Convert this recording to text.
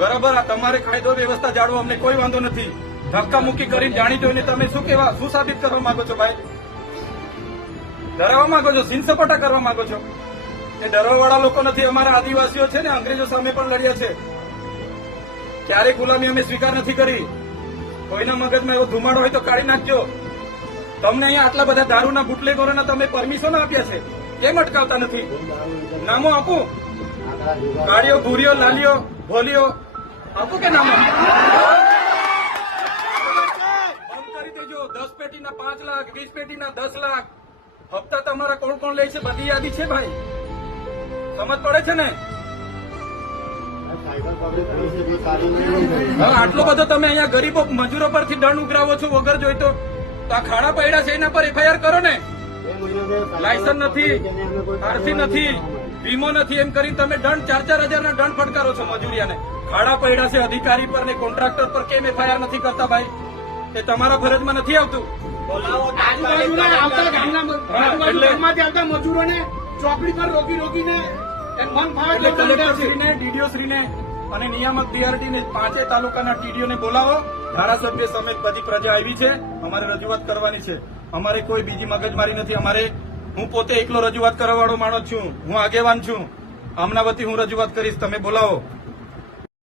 બરાબર, આ તમારે કાયદો વ્યવસ્થા જાળવો, અમને કોઈ વાંધો નથી. ધક્કા મુક્કી કરીને જાણી જોઈને તમે શું સાબિત કરવા માંગો છો ભાઈ? ડરાવવા માંગો છો, સીન સપાટા કરવા માંગો છો? એ ડરવાવાળા લોકો નથી. અમારા આદિવાસીઓ છે ને, અંગ્રેજો સામે પણ લડ્યા છે. ક્યારેય ગુલામી અમે સ્વીકાર નથી કરી. કોઈના મગજમાં એવો ધુમાડો હોય તો કાઢી નાખજો. તમને અહીંયા આટલા બધા દારૂના બુટલેગરોના તમે પરમિશન આપ્યા છે, કેમ અટકાવતા નથી? નામો આપું? કાળીઓ, ભૂરીઓ, લાલીઓ, ભોલીઓ આપું કે નામો? બંધ કરી દેજો. 10 પેટીના 5 લાખ, 20 પેટીના 10 લાખ. હપ્તા તમારા કોણ કોણ લે છે બધી યાદી છે ભાઈ. સમજ પડે છે ને? હવે આટલો બધો તમે અહીંયા ગરીબો મજૂરો પરથી દંડ ઉઘરાવો છો વગર જોઈતો, તો આ ખાડા પડ્યા છે એના પર એફઆઈઆર કરો ને. લાયસન્સ નથી, આરસી નથી, વીમો નથી, એમ કરીને તમે દંડ 4,000 ના દંડ ફટકારો છો મજૂરિયાને. ખાડા પડ્યા છે અધિકારી પર ને કોન્ટ્રાક્ટર પર, કેમ એફઆઈઆર નથી કરતા ભાઈ? એ તમારા ફરજમાં નથી આવતું. આવતા મજૂરોને ચોકડી પર રોકીને કલેક્ટરશ્રીને, ડીડીઓશ્રીને અને નિયામક બીઆરટી ને 5 તાલુકાના ટીડીઓને બોલાવો. ધારાસભ્ય સમેત બધી પ્રજા આવી છે, અમારે રજૂઆત કરવાની છે. અમારે કોઈ બીજી મગજમારી નથી. હું પોતે એકલો રજૂઆત કરવા વાળો માણસ છું, હું આગેવાન છું. આમના વતી હું રજૂઆત કરીશ, તમે બોલાવો.